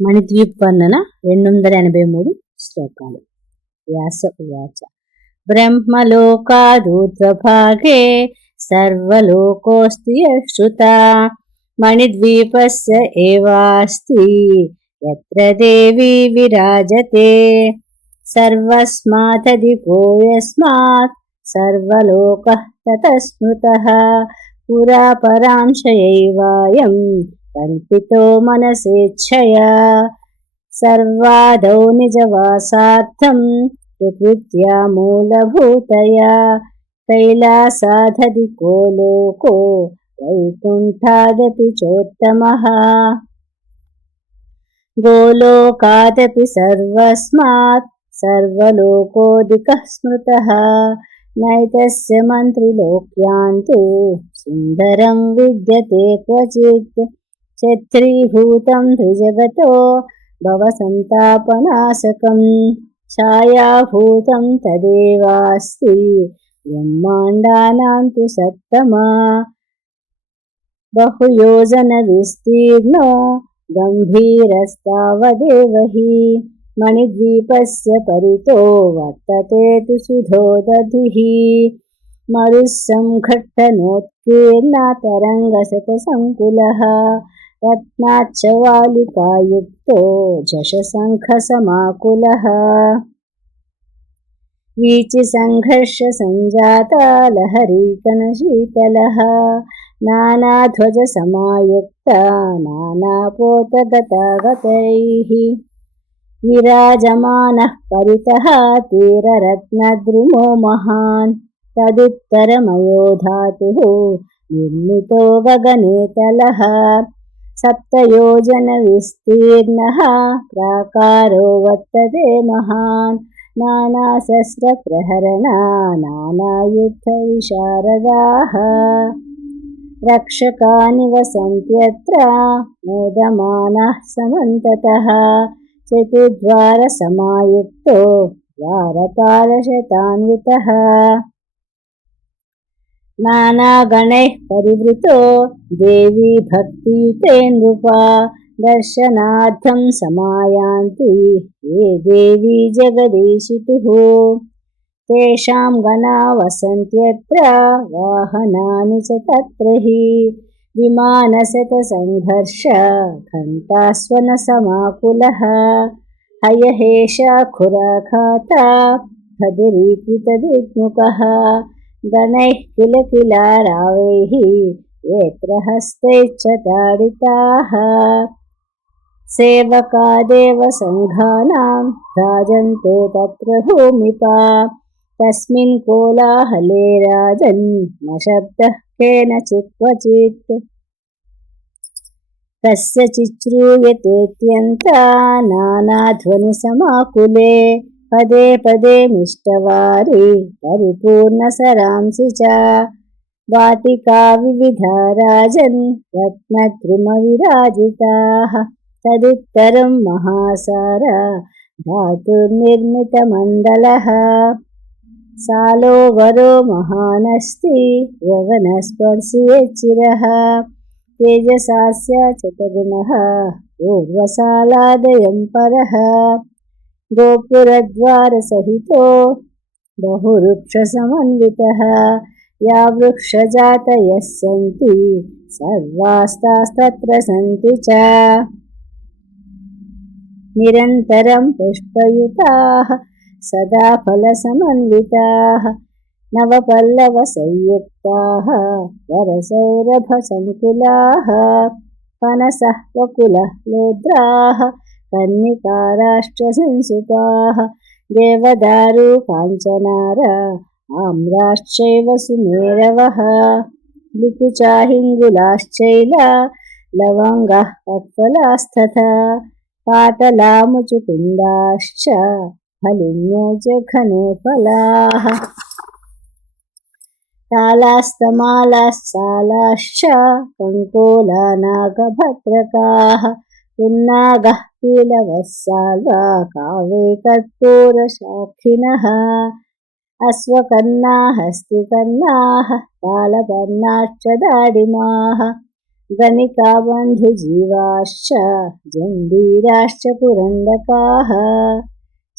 మణిద్వీపవర్ణన 283 శ్లోకాలు. వ్యాస ఉవాచ బ్రహ్మలోకాదూర్ధ్వభాగే సర్వలోకోऽस्ति యశ్రుతా మణిద్వీపస్య ఏవాస్తి యత్ర దేవీ విరాజతే సర్వస్మాదధికో యస్మాత్ సర్వలోకః తతః స్మృతః పురా పరాంశయైవాయం కల్పితో మనసేచ్ఛయా సర్వాదౌ నిజవాసార్థం ప్రకృత్యా మూలభూతయా కైలాసాదధికో లోకో వైకుంఠాదపి చోత్తమః గోలోకాదపి సర్వస్మాత్ సర్వలోకోధికః స్మృతః నైతస్య మంత్రిలోక్యాంతు సుందరం విద్యతే క్వచిత్ ఛత్రీభూతం త్రిజగతో భవసంతాపనాశకం ఛాయాభూతం తదేవాస్తి బ్రహ్మాండానాం తు సత్తమా బహుయోజన విస్తీర్ణో గంభీరస్తావదేవ హి మణిద్వీపస్య పరితో వర్తతే తు సుధోదధిః మరుస్సంఘట్టనోత్కీర్ణ తరంగశతసంకులః రత్నాచ్చవాలికాయుక్తో జశశంఖసమాకులః వీచిసంఘర్ష సంజాత లహరీకణశీతలః నానాధ్వజసమాయుక్త నానాపోతగతాగతైః విరాజమానః పరితః తీరరత్నద్రుమో మహాన్ తదుత్తరమయో ధాతుః నిర్మితో గగనేతలః సప్తయోజన విస్తీర్ణః ప్రాకారో వర్తతే మహాన్ నానాశస్త్రప్రహరణా నానాయుద్ధవిశారదాః రక్షకాని వసంత్యత్ర మోదమానః సమంతతః చతుర్ద్వారసమాయుక్తో ద్వారపాలశతాన్వితః నానాగణైః పరివృతో దేవీ భక్తియుతే నృపా దర్శనార్థం సమాయాంతి ఏ దేవీ జగదీశితుః తేషాం గణా వసంత్యత్ర వాహనాని చ తత్ర హి విమానశతసంఘర్ష ఘంటాస్వన సమాకులః హయహేషాఖురాఘాత భదిరీకృతదిగ్ముఖః గణైః కిలకిలారావైః ఏత్ర హస్తైశ్చ తాడితాః సేవకా దేవసంఘానాం రాజन्ते తత్ర భూమిపా తస్మిన్ కోలాహలే రాజన్ న శబ్దః కేనచిత్ క్వచిత్ కస్యచిచ్ఛ్రూయతేత్యంత నానాధ్వనిసమాకులే పదే పదే మిష్టవారి పరిపూర్ణసరాంసి చ వాటికా వివిధా రాజన్ రత్నద్రుమవిరాజితాః తదుత్తరం మహాసార ధాతుర్నిర్మితమండలః సాలోవరో మహానస్తి గగనస్పర్శియచ్చిరః తేజసాస్య చతగుణః పూర్వసాలాదయం పరః గోపురద్వారసహితో బహువృక్షసమన్వితః యా వృక్షజాతయः సంతి సర్వాస్తాస్తత్ర సంతి చ నిరంతరం పుష్పయుతాః సదా ఫలసమన్వితాః నవపల్లవసంయుక్తాః వరసౌరభసంకులాః పనసః వకులः లోద్రాः కన్నికారాష్ట్రసంసుతాः దేవదారు కాంచనార ఆమ్రాశ్చైవ సుమేరవః లికుచాహింగులాశ్చైల లవంగः పక్వలాస్తథా పాటలాముచుకుందాశ్చ ఫలిన్యో చ ఘనే ఫలాః తాళాస్తమాలాశ్చాలాశ్చ కంకోలా నాగభద్రకాః పున్నాగः పీలవస్సాల్వా కావే కర్పూరశాఖినः అశ్వకర్ణా హస్తికర్ణాः తాళపర్ణాశ్చ దాడిమాः गणिका बन्धुजीवाश्च जम्बीराश्च पुरन्दकाः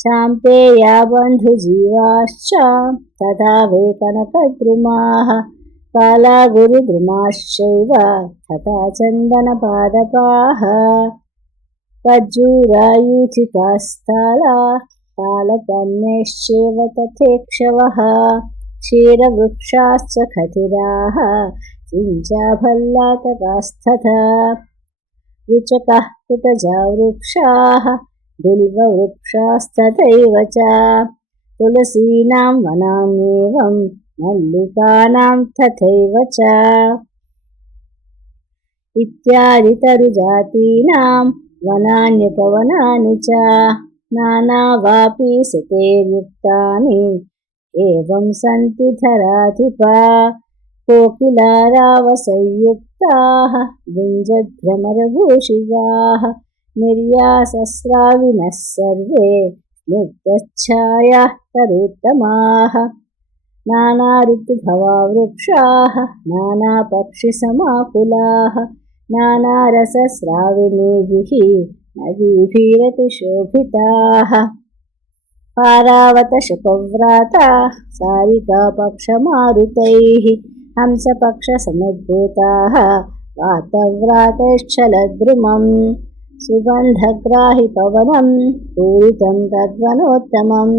चाम्पेया बन्धुजीवाश्च तथा वेकनकद्रुमाः काला गुरुद्रुमाश्चैव तथा चन्दनपादपाः खर्जूरायूथिकास्ताला तालपन्नेश्चैव तथेक्षवः क्षीरवृक्षाश्च खथिराः चिञ्चाभल्लातकास्तथा रुचकः कुतजा वृक्षाः बिल्ववृक्षास्तथैव च तुलसीनां वनान्येवं मल्लिकानां तथैव च इत्यादितरुजातीनां वनान्युपवनानि च नानावापीसतेर्युक्तानि एवं सन्ति धराधिपा कोकिलारावसंयुक्ताः गुञ्जद्भ्रमरभूषिताः निर्यासस्राविनः सर्वे स्निग्धच्छायाः तरुत्तमाः नानाऋतुभवा वृक्षाः नानापक्षिसमाकुलाः नानारसस्राविणीभिः नदीभिरतिशोभिताः पारावतशुकव्राताः सारिकापक्षमारुतैः हंसपक्षसमुद्भूताः वातव्रातैश्चलद्रुमम् सुगन्धग्राहिपवनं पूरितं तद्वनोत्तमम्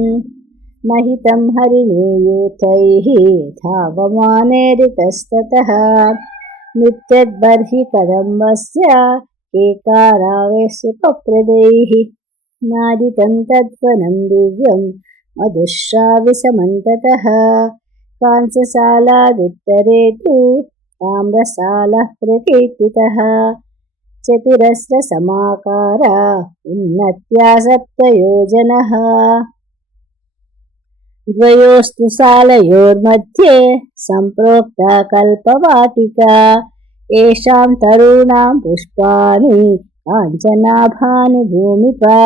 महितं हरिणीयूथैः धावमानेरितस्ततः नित्यद्बर्हि कदम्बस्य केकारावेः सुखप्रदैः नादितं तद्वनं दिव्यं मधुश्राविसमन्ततः कांससालादुत्तरे तु ताम्रसालः प्रकीर्तितः चतुरस्रसमाकारा उन्नत्या सप्तयोजनः द्वयोस्तु सालयोर्मध्ये सम्प्रोक्ता कल्पवाटिका येषां तरूणां पुष्पाणि काञ्चनाभानि भूमिपा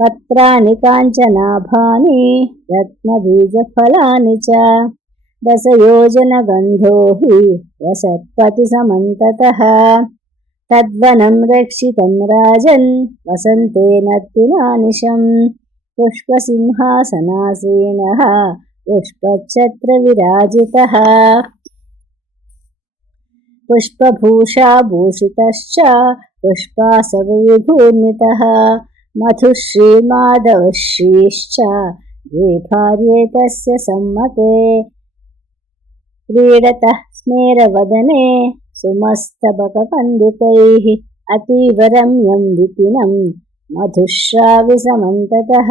पत्राणि काञ्चनाभानि रत्नबीजफलानि च दशयोजनगन्धो हि रसत्पतिसमन्ततः तद्वनं रक्षितं राजन् वसन्तेन तुनानिशम् पुष्पसिंहासनासीनः पुष्पच्छत्रविराजितः पुष्पभूषाभूषितश्च पुष्पासवविभूषितः मधुश्रीमाधवश्रीश्च द्वे भार्ये तस्य सम्मते क्रीडतः स्मेरवदने सुमस्तबककन्दुकैः अतीव रम्यं विपिनं मधुश्राविसमन्ततः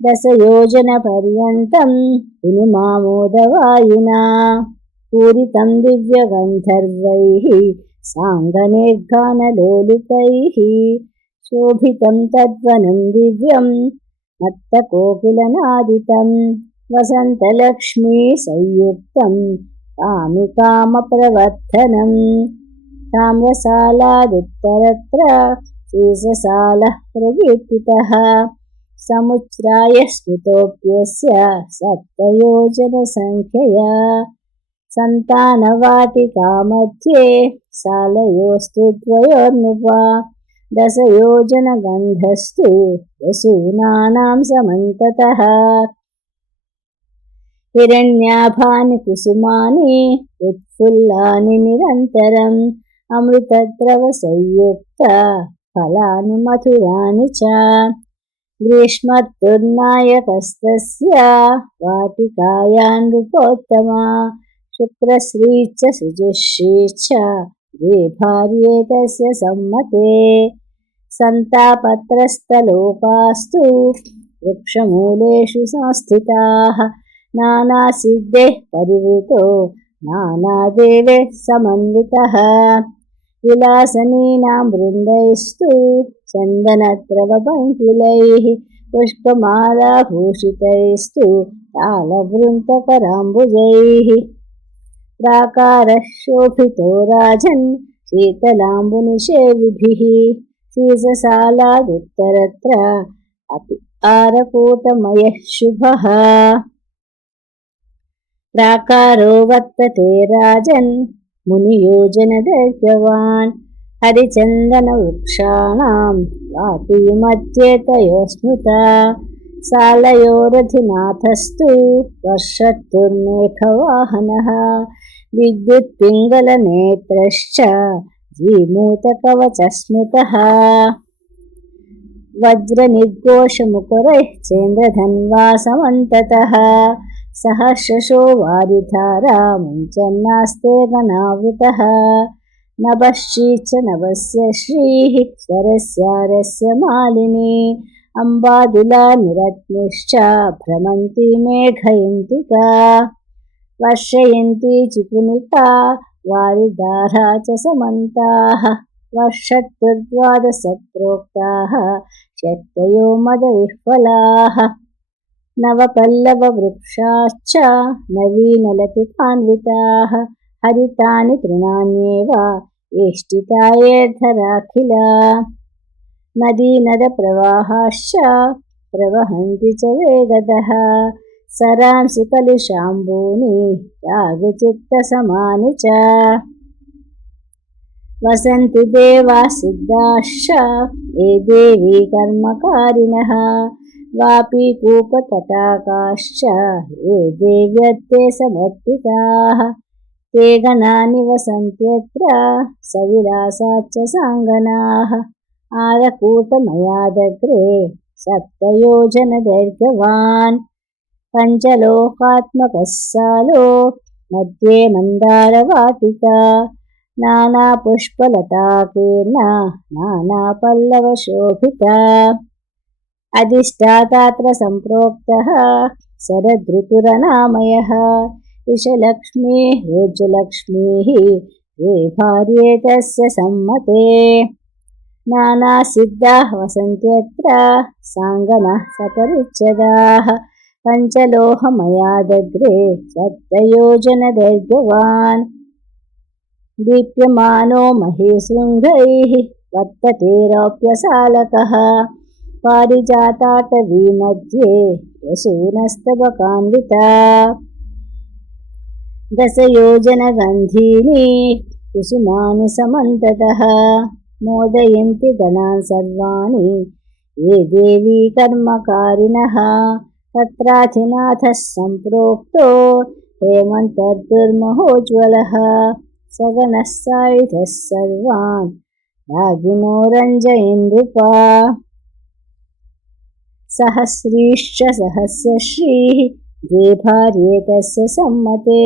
दशयोजनपर्यन्तं विनिमामोदवायुना पूरितं दिव्यगन्धर्वैः साङ्गनिर्गानलोलुपैः शोभितं तद्वनं दिव्यं मत्तकोकिलनादितं वसन्तलक्ष्मीसंयुक्तं कामिकामप्रवर्धनं ताम्रसालादुत्तरत्र शेषसालः प्रकीर्तितः समुच्रायः स्तुतोऽप्यस्य सप्तयोजनसङ्ख्यया सन्तानवाटिकामध्ये सालयोस्तु द्वयोर्नुपा दशयोजनगन्धस्तु वसूनानां समन्ततः हिरण्याभानि कुसुमानि उत्फुल्लानि निरन्तरम् अमृतद्रवसंयुक्ता फलानि मधुराणि च ग्रीष्मर्तुर्नायकस्तस्य वाटिकायां नृपोत्तमा शुक्रश्रीश्च शुचिश्रीश्च द्वे भार्ये तस्य सम्मते सन्तापत्रस्तलोकास्तु वृक्षमूलेषु संस्थिताः नानासिद्धेः परिवृतो नानादेवैः समन्वितः विलासनीनां वृन्दैस्तु चन्दनद्रवपङ्किलैः पुष्पमालाभूषितैस्तु तालवृन्तकराम्बुजैः प्राकारः शोभितो राजन् शीतलाम्बुनिषेविभिः शेषसालादुत्तरत्र अपि आरकूटमयः शुभः प्राकारो वर्तते राजन् मुनियोजनदैर्घ्यवान् हरिचन्दनवृक्षाणां वाटीमध्ये तयोः स्मृता सालयोरधिनाथस्तु वर्षत्तुर्मेघवाहनः विद्युत्पिङ्गलनेत्रश्च जीमूतकवचस्मृतः वज्रनिर्घोषमुकुरैः चेन्द्रधन्वासमन्ततः सहर्षशो वारिधारा मुञ्चन्नास्ते गणावृतः नभश्रीश्च नभस्य श्रीः स्वरस्यारस्य मालिनी अम्बादुला निरत्निश्च भ्रमन्ति मेघयन्तिका वर्षयन्ती चिपुनिका वारिधारा च समन्ताः वर्षत्तुर्द्वादशप्रोक्ताः शक्तयो मदविह्वलाः नवपल्लववृक्षाश्च नवीनलतिकान्विताः हरितानि तृणान्येव एष्टितायेर्धराखिला नदीनदप्रवाहाश्च प्रवहन्ति च वेगतः सरांसि कलुषाम्बूनि रागचित्तसमानि च वसन्ति देवाः सिद्धाश्च ये देवी कर्मकारिणः वापीकूपतटाकाश्च ये देव्यर्थे समर्पिताः ते गणा निवसन्त्यत्र सविलासाच्च साङ्गनाः आरकूटमयादग्रे सप्तयोजनदैर्घ्यवान् पञ्चलोकात्मकः सालो मध्ये मन्दारवाटिका नानापुष्पलताकेन नानापल्लवशोभिता अधिष्ठातात्र सम्प्रोक्तः शरदृतुरनामयः इशलक्ष्मीः रोज्यलक्ष्मीः ये भार्ये तस्य सम्मते नानासिद्धाः वसन्त्यत्र साङ्गनाः सपरिच्छदाः पञ्चलोहमयादग्रे सप्तयोजनदैर्घ्यवान् दीप्यमानो महीशृङ्गैः वर्तते रौप्यसालकः पारिजाताटवी मध्ये वसूनस्तबकान्विता दशयोजनगन्धीनि कुसुमानि समन्ततः मोदयन्ति गणान् सर्वाणि ये देवी कर्मकारिणः तत्राधिनाथः सम्प्रोक्तो हेमन्तर्दुर्महोज्ज्वलः सगणः सायुधः सर्वान् रागिणो रञ्जयन् नृपा सहस्रीश्च सहस्रश्रीः द्वे भार्ये तस्य सम्मते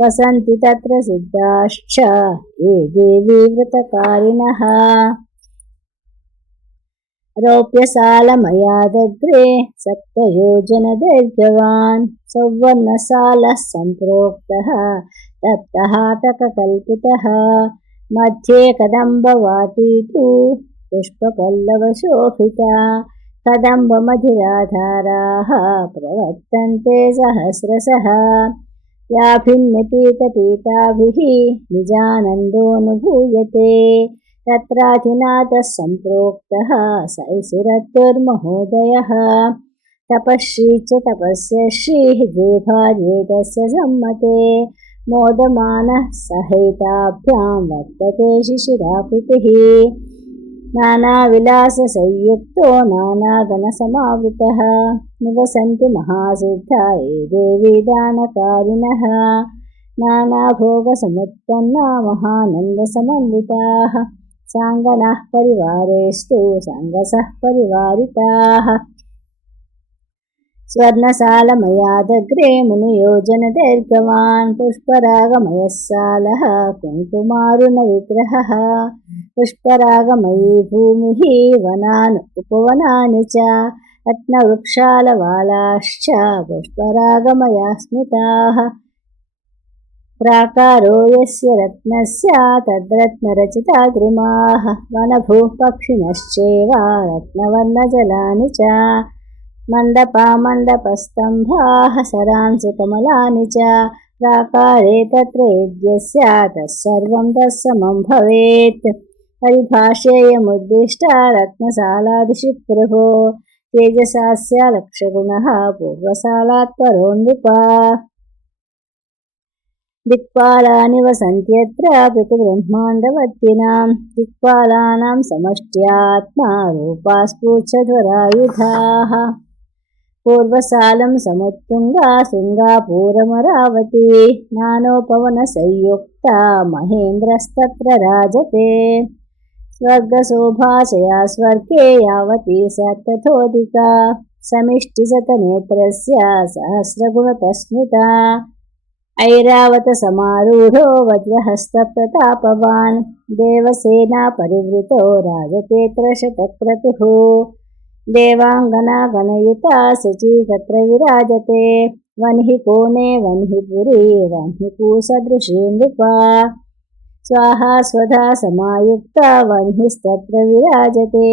वसन्ति तत्र सिद्धाश्च ये देवी व्रतकारिणः रौप्यसालमयादग्रे सप्तयोजनदैर्घ्यवान् सौवर्णसालः सम्प्रोक्तः तप्तहाटककल्पितः मध्ये कदम्बवाटी तु पुष्पपल्लवशोभिता कदम्बमधिराधाराः प्रवर्तन्ते सहस्रशः याभिन्निपीतपीताभिः निजानन्दोऽनुभूयते तत्राधिनाथः सम्प्रोक्तः सैशिरत्तुर्महोदयः तपश्री च तपस्य श्रीः द्वे भार्ये तस्य सम्मते मोदमानः सहिताभ्यां वर्तते शिशिराकृतिः नानाविलाससंयुक्तो नानागणसमावृतः निवसन्ति महासिद्धा ये देवी दानकारिणः नानाभोगसमुत्पन्ना महानन्दसमन्विताः साङ्गनाः परिवारेस्तु सङ्गसः परिवारिताः स्वर्णसालमयादग्रे मुनियोजनदैर्घ्यवान् पुष्परागमयः सालः कुङ्कुमारुणविग्रहः पुष्परागमयी भूमिः वनानि उपवनानि च रत्नवृक्षालवालाश्च पुष्परागमया स्मृताः प्राकारो यस्य रत्नस्य तद्रत्नरचिता द्रुमाः वनभूः पक्षिणश्चैव रत्नवर्णजलानि च मण्डपामण्डपस्तम्भाः सरांसि कमलानि च प्राकारे तत्र यद्यस्य तत्सर्वं तत्समं भवेत् परिभाषेयमुद्दिष्टा रत्नसालादिषु प्रभो तेजसास्य लक्षगुणः पूर्वसालात् परो नृपा दिक्पालानि वसन्त्यत्र पृथिब्रह्माण्डवर्तिनां दिक्पालानां समष्ट्यात्मा रूपास्फूर्च्छध्वरायुधाः पूर्वसालं समुत्तुङ्गा शृङ्गापूरमरावती नानोपवनसंयुक्ता महेन्द्रस्तत्र राजते स्वर्गशोभाशया स्वर्गे यावती सत्तथोदिका समिष्टिशतनेत्रस्य सहस्रगुणतस्मृता ऐरावतसमारूढो वज्रहस्तप्रतापवान् देवसेनापरिवृतो राजतेऽत्र शतक्रतुः देवाङ्गनागणयुता शची तत्र विराजते वह्नि कोणे वह्निपुरी वह्निपूसदृशी नृपा स्वाहा स्वधा समायुक्ता वह्निस्तत्र विराजते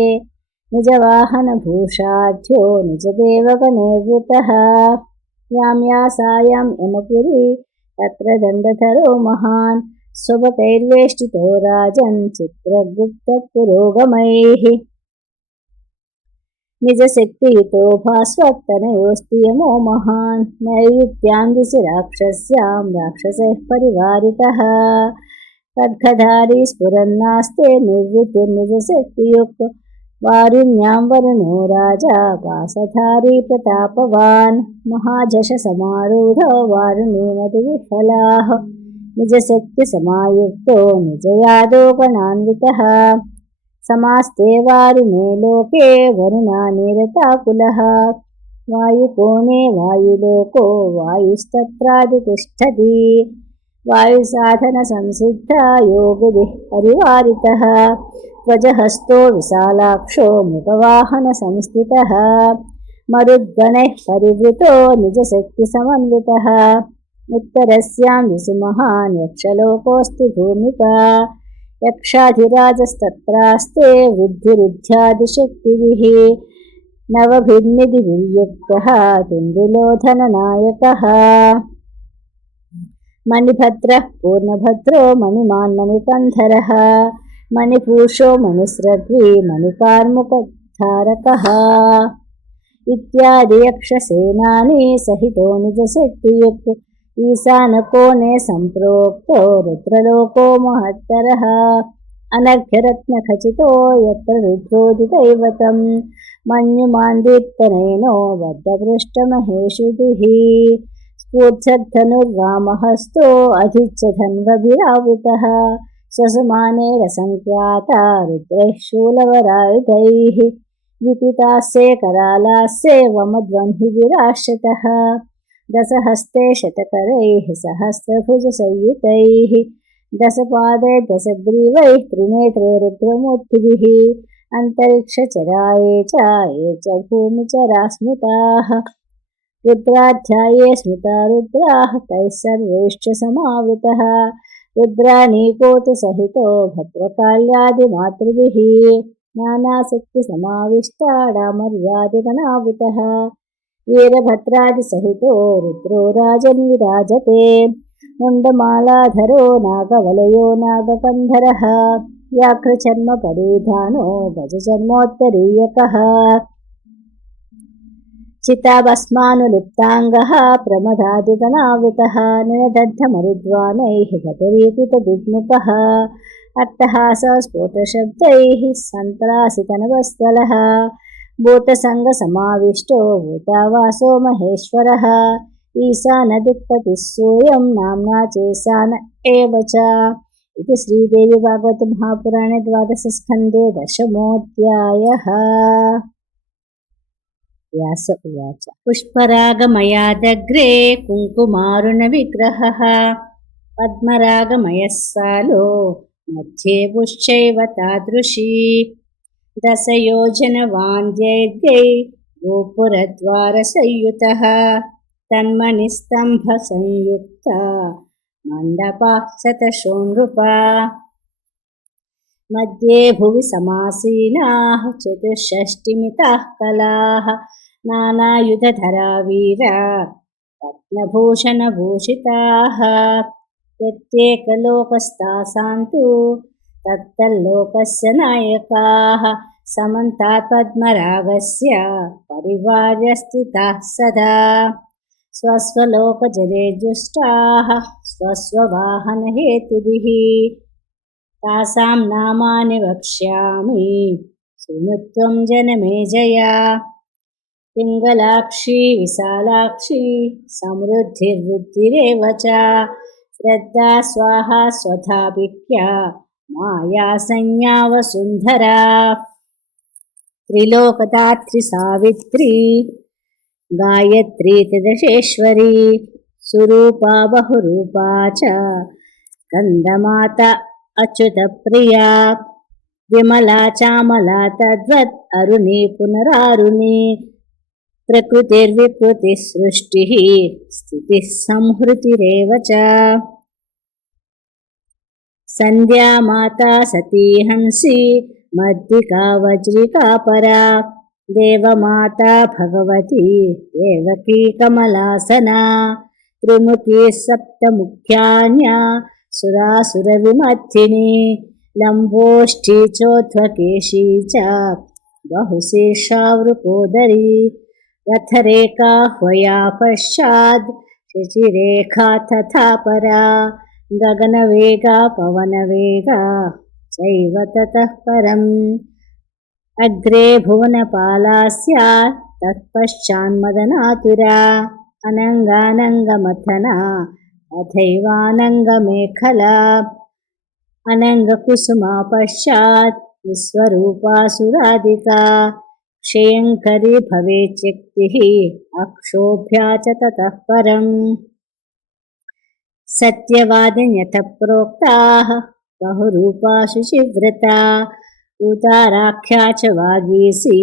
निजवाहनभूषाढ्यो निजदेवगणैर्वृतः याम्यासायां यमपुरी तत्र दण्डधरो महान् स्वपतैर्वेष्टितो राजन् चित्रगुप्तपुरोगमैः निजशक्तियुतो भास्वत्तनयोऽस्ति यमो महान् नैऋत्यां दिशि राक्षस्यां राक्षसैः परिवारितः खड्गधारी स्फुरन्नास्ते निर्वृतिर्निजशक्तियुक्तो वारुण्यां वरुणो राजा पाशधारी प्रतापवान् महाजशसमारूढो वारुणी मधुविफलाः निजशक्तिसमायुक्तो निजयादो गणान्वितः समास्ते वारुणे लोके वरुणानिरताकुलः वायुकोणे वायुलोको वायुस्तत्रादितिष्ठति वायुसाधनसंसिद्धा योगिभिः परिवारितः ध्वजहस्तो विशालाक्षो मृगवाहनसंस्थितः मरुद्गणैः परिवृतो निजशक्तिसमन्वितः उत्तरस्यां दिशि महान् यक्षलोकोऽस्ति भूमिका यक्षाधिराजस्तत्रास्ते वृद्धिरुद्ध्यादिशक्तिभिः नवभिर्निधिभिर्युक्तः तुण्डिलोधननायकः मणिभद्रः पूर्णभद्रो मणिमान् मणिकन्धरः मणिपूषो मणिस्रग्वी मणिकार्मुकधारकः इत्यादि यक्षसेनानी सहितो निजशक्तियुक्तो ईशानकोणे सम्प्रोक्तो रुद्रलोको महत्तरः अनर्घ्यरत्नखचितो यत्र रुद्रोदितैवतं मन्युमान्दीप्तनयनो बद्धपृष्ठमहेषुधिः स्फूर्च्छद्धनुर्वामहस्तो अधिच्य धन्वभिरावृतः स्वसमाने रसङ्ख्याता रुद्रैः शूलवरायुधैः विकृतास्ये करालास्ये वमध्वंहिभिराश्रितः दशहस्ते शतकरैः सहस्रभुजसंयुतैः दशपादे दशग्रीवैः त्रिनेत्रे रुद्रमूर्तिभिः अन्तरिक्षचराये च ये च भूमिचरा स्मृताः रुद्राध्याये स्मृता रुद्राः तैः सर्वैश्च समावृतः रुद्रानीकोटिसहितो भद्रकाल्यादिमातृभिः नानाशक्तिसमाविष्टाडामर्यादिगणावृतः वीरभद्रादिसहितो रुद्रो राजन् विराजते मुण्डमालाधरो नागवलयो नागकन्धरः व्याघ्रचर्मपरिधानो गजचर्मोत्तरीयकः चिताभस्मानुलिप्ताङ्गः प्रमदादिगणावृतः निरदग्धमरुद्वानैः गतरीकृतदिग्मुखः अट्टहासस्फोटशब्दैः सन्त्रासितनवत्सलः भूतसङ्गसमाविष्टो भूतावासो महेश्वरः ईशानदिक्पतिः सोऽयं नाम्ना चेशान एव च इति श्रीदेवी भागवत महापुराणे द्वादशस्कन्धे दशमोऽध्यायः। व्यास उवाच पुष्परागमयादग्रे कुङ्कुमारुणविग्रहः पद्मरागमयः सालो मध्ये पुश्चैव तादृशी दशयोजनवान्द्यैर्गै गोपुरद्वारसंयुतः तन्मणिस्तम्भसंयुक्ता मण्डपः शतशो नृपा मध्ये भुवि समासीनाः चतुष्षष्टिमिताः कलाः नानायुधधरा वीरा रत्नभूषणभूषिताः प्रत्येकलोकस्तासां तु तत्तल्लोकस्य नायकाः समन्तात् पद्मरागस्य परिवार्यस्थिताः सदा स्वस्वलोकजले जुष्टाः स्वस्ववाहनहेतुभिः तासां नामानि वक्ष्यामि शृणुत्वं जनमेजय पिङ्गलाक्षी विशालाक्षी समृद्धिर्वृद्धिरेव च श्रद्धा स्वाहा स्वधाभिक्या माया संज्ञा वसुन्धरा त्रिलोकदात्री सावित्री गायत्री त्रिदशेश्वरी सुरूपा बहुरूपा च स्कन्दमाता अच्युतप्रिया विमला चामला तद्वत् अरुणी पुनरारुणी प्रकृतिर्विकृतिः सृष्टिः स्थितिः संहृतिरेव च संध्या माता सती हंसी मद्दिका वज्रिका परा देवमाता भगवती देवकी कमलासना त्रिमुखी सप्तमुख्यान्या सुरासुरविमर्थिनी लम्बोष्ठी चोध्वकेशी च बहुशीर्षा वृकोदरी रथरेखा ह्वया पश्चाद् शशिरेखा तथा परा गगनवेगा पवनवेगा चैव ततः परम् अग्रे भुवनपाला स्यात् तत्पश्चान्मदनातुरा अनङ्गानङ्गमथना तथैवानङ्गमेखला अनङ्गकुसुमा पश्चात् विश्वरूपा सुराधिका क्षयङ्करी भवेच्चिक्तिः अक्षोभ्या च ततः परम् सत्यवादिन्यतः प्रोक्ताः बहुरूपा शुचिव्रता उदाराख्या च वागीसी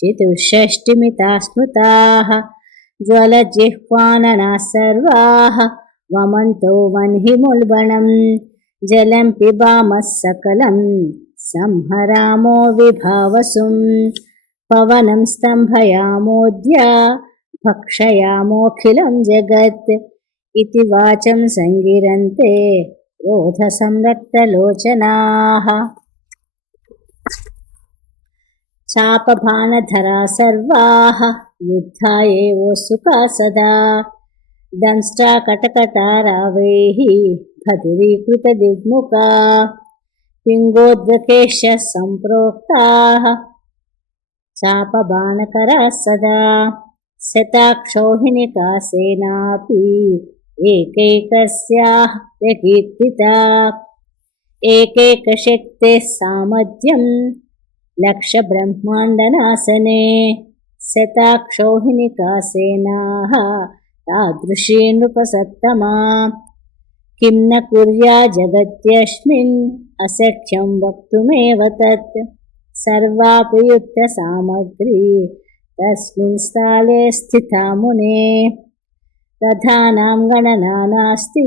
चतुष्षष्टिमिता स्मृताः ज्वलजिह्वाननाः सर्वाः वमन्तो वह्निमुल्बणम् जलं पिबामः सकलं संहरामो विभावसुम् पवनं स्तम्भयामोऽद्य भक्षयामोऽखिलं जगत् इति वाचं सङ्गिरन्ते क्रोधसंरक्तलोचनाः चापबाणधरा सर्वाः युद्धायैवोत्सुका सदा दंष्ट्रा कटकटारावैः भद्रीकृतदिग्मुखा पिङ्गोद्गकेश सम्प्रोक्ताः चापबाणकराः सदा शताक्षौहिणिका सेनापि एकैकस्याः प्रकीर्तिता एकैकशक्तेः सामर्थ्यं लक्षब्रह्माण्डनाशने शताक्षौहिणिका सेनाः तादृशी नृपसत्तमा किं न कुर्या जगत्यस्मिन् अशक्यं वक्तुमेव तत् सर्वापि युक्तसामग्री तस्मिन् स्थाले स्थिता मुने रथानां गणना नास्ति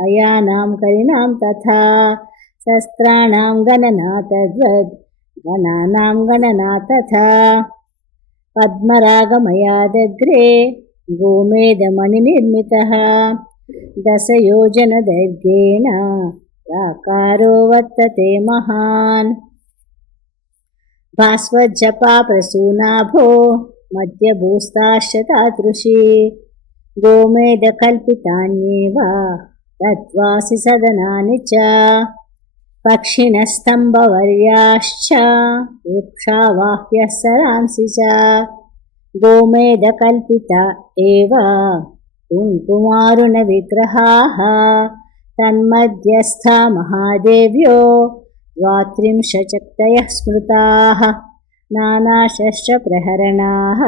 हयानां करिणां तथा शस्त्राणां गणना तद्वद् गणानां गणना तथा पद्मरागमयादग्रे गोमेदमणिनिर्मितः 10 योजनदैर्घ्येण प्राकारो वर्तते महान् भास्वज्जपा प्रसूनाभो मध्यभूस्ताश्च तादृशी गोमेदकल्पितान्येव तत्त्वासि सदनानि च पक्षिणस्तम्भवर्याश्च वृक्षावाह्यः सरांसि च गोमेदकल्पिता एव कुङ्कुमारुणविग्रहाः तन्मध्यस्था महादेव्यो 32 स्मृताः नानाशस्त्रप्रहरणाः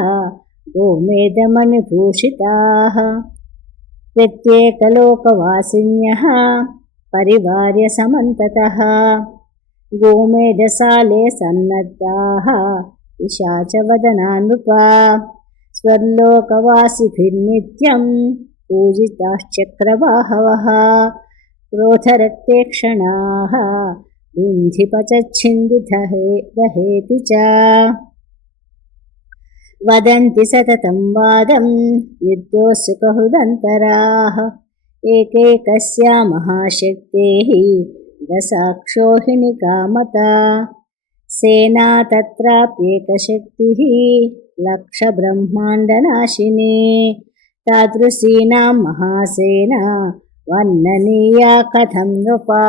गोमेदमणिभूषिताः प्रत्येकलोकवासिन्यः परिवार्य समन्ततः गोमेदसाले सन्नद्धाः पिशाचवदना नृपा स्वर्लोकवासिभिर्नित्यं पूजिताश्चक्रबाहवः क्रोधरक्तेक्षणाः दहेति च वदन्ति सततं वादं युद्धोत्सुकहृदन्तराः एकैकस्या महाशक्तेः दशाक्षौहिणिका मता सेना तत्राप्येकशक्तिः लक्षब्रह्माण्डनाशिनी तादृशीनां महासेना वर्णनीया कथं नृपा।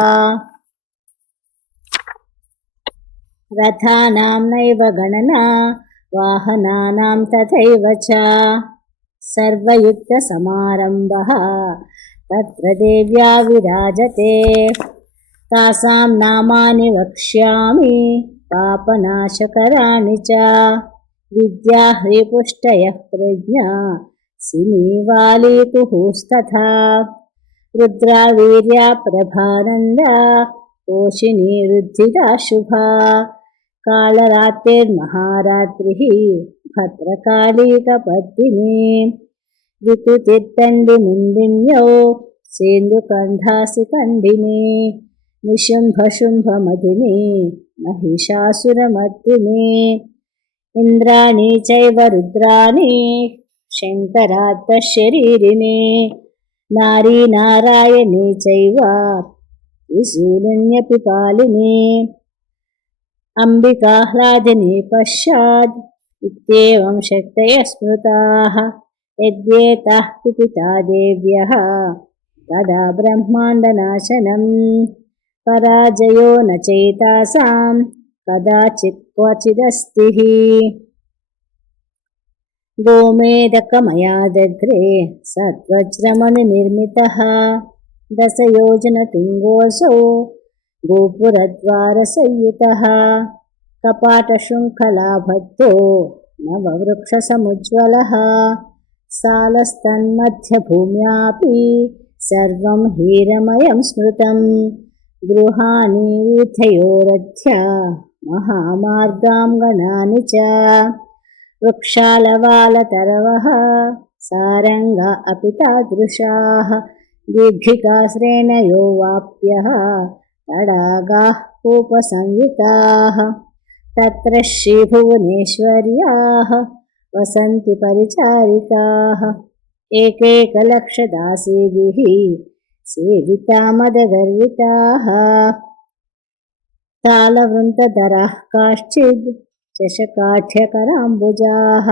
रथानां नैव गणना वाहनानां तथैव च सर्वयुक्तसमारम्भः तत्र देव्या विराजते। तासां नामानि वक्ष्यामि पापनाशकराणि च विद्या ह्रीपुष्टयः प्रज्ञा सिनीवालीकुहुस्तथा रुद्रा वीर्या प्रभानन्दा पोषिणी रुद्धिदा शुभा कालरात्रिर्महारात्रिः भद्रकालीकपद्मिनी ऋतुतिर्दण्डिमुण्डिन्यौ सेन्दुकण्ठासिकण्डिनी निशुम्भशुम्भमधिनी महिषासुरमर्दिनी इन्द्राणी चैव रुद्राणी शङ्करात्तशरीरिणी नारी नारायणी चैव त्रिशूलिन्यपि पालिनी अम्बिकाह्लादिनी पश्चाद् इत्येवं शक्तयः स्मृताः यद्येताः कुपिता देव्यः तदा ब्रह्माण्डनाशनं पराजयो न चैतासां कदाचित् क्वचिदस्ति हि। गोमेदकमयादग्रे सद्वज्रमणिनिर्मितः दशयोजनतुङ्गोऽसौ गोपुरद्वारसंयुतः कपाटशृङ्खलाबद्धो नववृक्षसमुज्ज्वलः सालस्तन्मध्यभूम्यापि सर्वं हीरमयं स्मृतं गृहाणि वीथयोरध्या महामार्गाङ्गणानि च वृक्षालवालतरवः सारङ्गा अपि तादृशाः दीर्घिकाश्रेणयो वाप्यः तडागाः कूपसंयुताः तत्र श्रीभुवनेश्वर्याः वसन्ति परिचारिकाः एकैकलक्षदासीभिः सेविता मदगर्विताः तालवृन्तधराः काश्चिद् चषकाढ्यकराम्बुजाः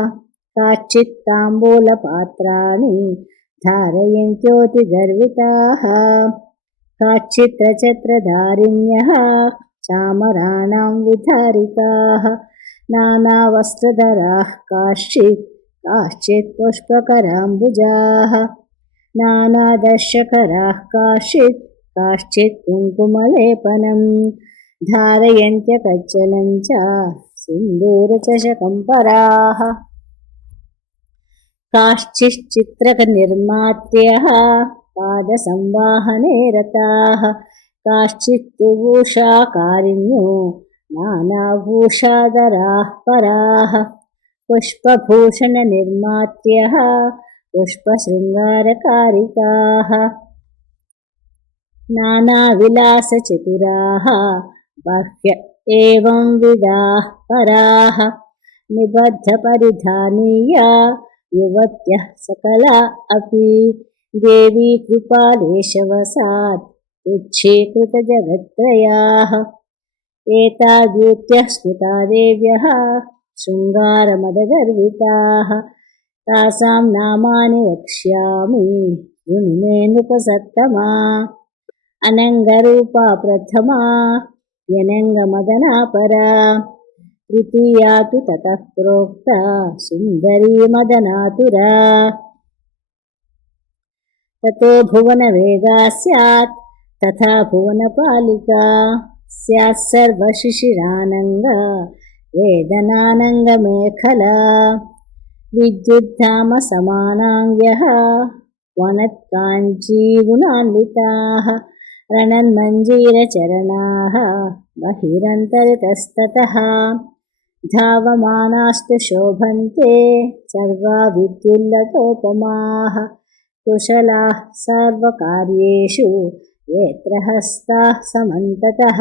काश्चित् ताम्बूलपात्राणि धारयन्त्योतिगर्विताः काश्चित्त्रछत्रधारिण्यः चामराणां विधारिकाः नानावस्त्रधराः काश्चित् पुष्पकराम्बुजाः नानादर्शकराः काश्चित् कुङ्कुमलेपनं धारयन्त्यकज्जलं च सिन्दूरचषकं पराः काश्चिच्चित्रकनिर्मात्र्यः पादसंवाहने रताः काश्चित्तु भूषाकारिण्यो नानाभूषाधराः पराः पुष्पभूषणनिर्मात्र्यः पुष्पशृङ्गारकारिकाः नानाविलासचतुराः बह्व्य एवंविधाः पराः निबद्धपरिधानीया युवत्यः सकला अपि देवी कृपालेशवसात् तुच्छीकृतजगत्त्रयाः एताद्यूत्यः स्मृता देव्यः शृङ्गारमदगर्विताः तासां नामानि वक्ष्यामि शृणु मे नृपसत्तमा अनङ्गरूपा प्रथमा व्यनङ्गमदना परा तृतीया तु ततः प्रोक्ता सुन्दरी मदनातुरा ततो भुवनवेगा स्यात् तथा भुवनपालिका स्यात् सर्वशिशिरानङ्गा वेदनानङ्गमेखला विद्युद्धामसमानाङ्ग्यः वनत्काञ्चीगुणान्विताः रणन्मञ्जीरचरणाः बहिरन्तरितस्ततः धावमानास्तु शोभन्ते सर्वा विद्युल्लतोपमाः कुशलाः सर्वकार्येषु यत्र हस्ताः समन्ततः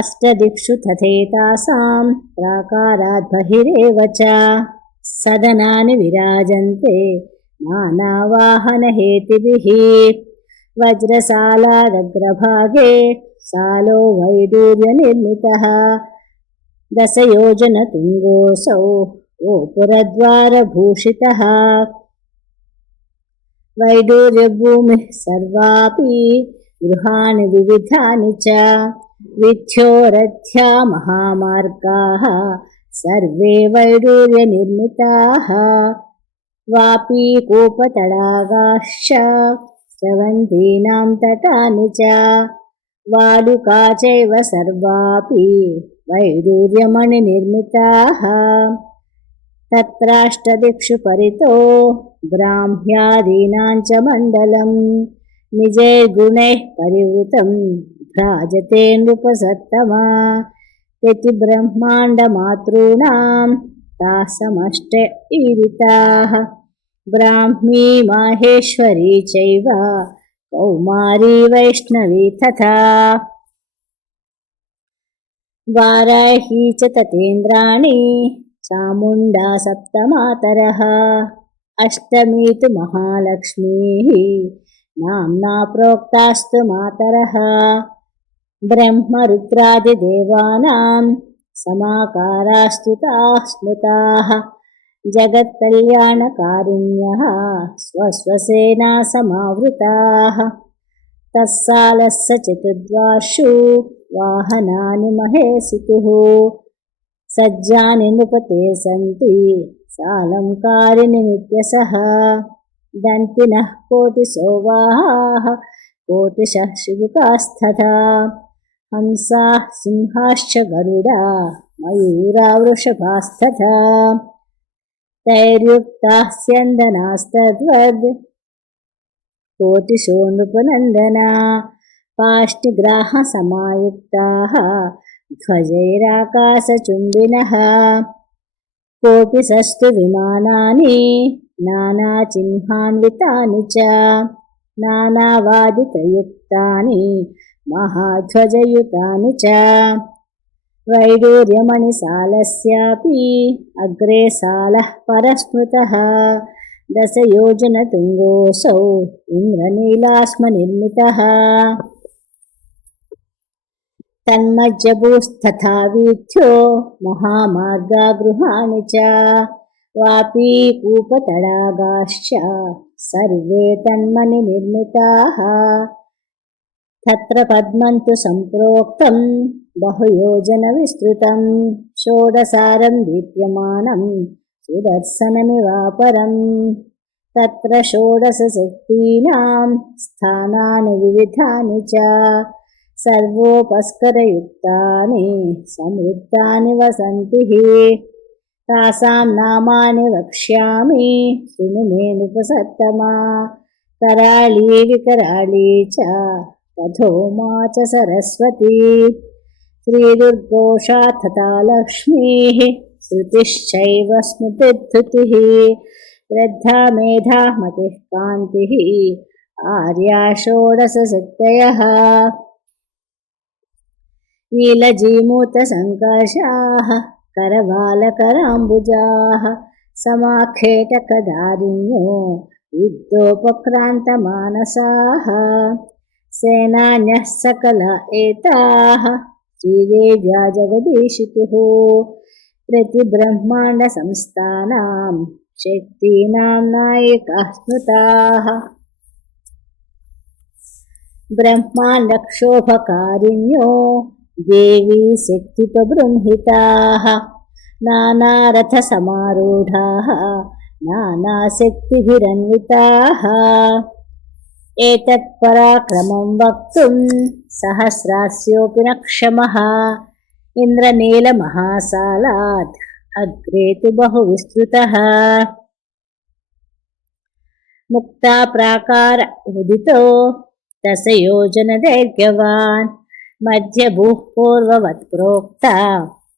अष्टदिक्षु तथैतासां प्राकारात् बहिरेव च सदनानि विराजन्ते नानावाहनहेतिभिः वज्रसालादग्रभागे सालो वैडूर्यनिर्मितः दशयोजनतुङ्गोऽसौ गोपुरद्वारभूषितः वैडूर्यभूमिः सर्वापि गृहाणि विविधानि च विद्योरथ्या महामार्गाः सर्वे वैडूर्यनिर्मिताः वापीकूपतडागाश्च स्रवन्तीनां तटानि च वालुका चैव सर्वापि वैडूर्यमणिनिर्मिताः तत्राष्टदिक्षु परितो ब्राह्म्यादीनां च मण्डलम् निजैर्गुणैः परिवृतं भ्राजते नृपसत्तमा इति ब्रह्माण्डमातॄणां ताः समष्ट ईरिताः ब्राह्मी माहेश्वरी चैव कौमारी वैष्णवी तथा वाराही च ततेन्द्राणि चामुण्डा सप्तमातरः अष्टमी तु महालक्ष्मीः नाम्ना प्रोक्तास्तु मातरः ब्रह्मरुद्रादिदेवानां समाकारास्तु ताः स्मृताः जगत्कल्याणकारिण्यः स्वस्वसेना समावृताः तत्सालस्य चतुर्द्वार्षु वाहनानि महेशितुः सज्जानि नृपते सन्ति सालंकारिणि नित्यशः दन्तिनः कोटिसो वाहाः कोटिशः शिवकास्तथा हंसाः सिंहाश्च गरुडा मयूरा वृषभास्तथा तैर्युक्ताः स्यन्दनास्तद्वद् कोटिशो नृपनन्दना पाष्टिग्राहसमायुक्ताः ध्वजैराकाशचुम्बिनः कोटिशस्तु विमानानि नानाचिह्नान्वितानि च नानावादितयुक्तानि महाध्वजयुतानि च वैडूर्यमणिसालस्यापि अग्रे सालः परस्मृतः दशयोजनतुङ्गोऽसौ इन्द्रनीलास्मनिर्मितः तन्मज्जभूस्तथा वीथ्यो महामार्गा गृहाणि च वापीकूपतडागाश्च सर्वे तन्मणिनिर्मिताः तत्र पद्मं तु सम्प्रोक्तं बहुयोजनविस्तृतं षोडसारं दीप्यमानं सुदर्शनमिवापरम् तत्र षोडशशक्तीनां स्थानानि विविधानि च सर्वोपस्करयुक्तानि समृद्धानि वसन्तिः तासां नामानि वक्ष्यामि शृणु मे नृपसत्तमा कराळी विकराळी च तथोमा च सरस्वती श्रीदुर्गोषा तथा लक्ष्मीः श्रुतिश्चैव स्मृतिधृतिः श्रद्धा मेधा मतिः कान्तिः आर्या षोडशशक्तयः नीलजीमूतसङ्कर्षाः करवालकराम्बुजाः समाखेटकदारिण्यो युद्धोपक्रान्तमानसाः सेनान्यः सकल एताः श्रीदेव्या जगदीशितुः प्रतिब्रह्माण्डसंस्थानां शक्तीनां नायिकाः स्मृताः ब्रह्माण्डक्षोभकारिण्यो देवी शक्तिपबृंहिताः नानारथसमारूढाः नानाशक्तिभिरन्विताः एतत्पराक्रमं वक्तुं सहस्रास्योऽपि न क्षमः इन्द्रनीलमहासालात् अग्रे तु बहुविस्तृतः मुक्ताप्राकार उदितो दशयोजनदैर्घ्यवान् मध्यभूः पूर्ववत् प्रोक्ता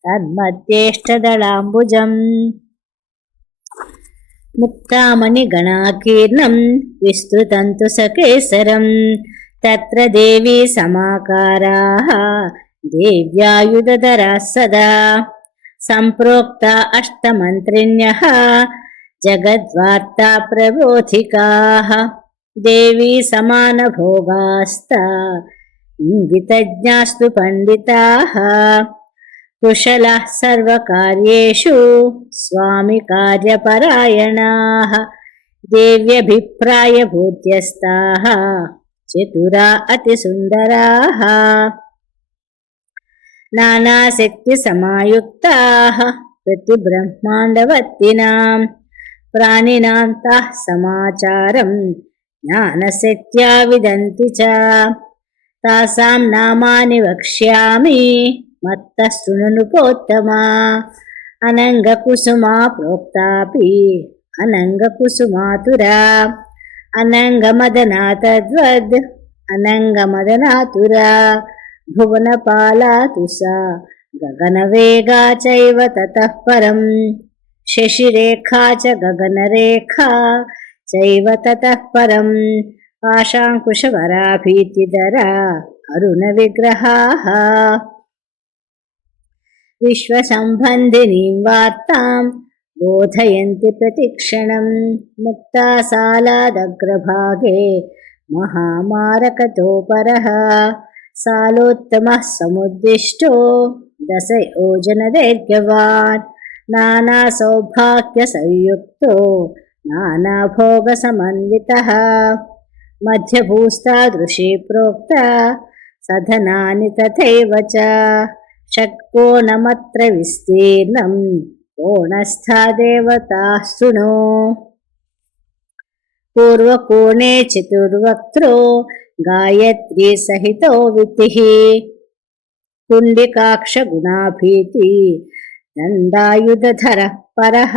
तन्मध्येष्टदलाम्बुजम् मुक्तामणिगणाकीर्णं विस्तृतं तु सकेसरं तत्र देवी समाकाराः देव्यायुधधराः सदा सम्प्रोक्ता अष्टमन्त्रिण्यः जगद्वार्ता प्रबोधिकाः देवी समानभोगास्ता इंगितज्ञास्तु पंडिताः कुशलाः सर्वकार्येषु स्वामिकार्यपरायणाः देव्यभिप्रायभूत्यस्ताः चतुरा अतिसुन्दराः नानाशक्तिसमायुक्ताः प्रतिब्रह्माण्डवर्तिनां प्राणिनां ताः समाचारं ज्ञानशक्त्या विदन्ति च तासां नामानि वक्ष्यामि मत्तः शृणु नृपोत्तमा अनङ्गकुसुमा प्रोक्तापि अनङ्गकुसुमातुरा अनङ्गमदना तद्वद् अनङ्गमदनातुरा भुवनपाला तु सा गगनवेगा चैव ततः परम् शशिरेखा च गगनरेखा चैव ततः परम् पाशाङ्कुशवराभीतिधरा अरुणविग्रहाः विश्वसम्बन्धिनीं वार्तां बोधयन्ति प्रतिक्षणं मुक्तासालादग्रभागे महामारकतोपरः सालोत्तमः समुद्दिष्टो दशयोजनदैर्घ्यवान् नानासौभाग्यसंयुक्तो नानाभोगसमन्वितः मध्यभूस्तादृशी प्रोक्ता सधनानि तथैव च षट्कोणमत्र विस्तीर्णं कोणस्था देवताः शृणु पूर्वकोणे चतुर्वक्त्रो गायत्री सहितो वितिः कुण्डिकाक्षगुणाभीति दण्डायुधधरः परः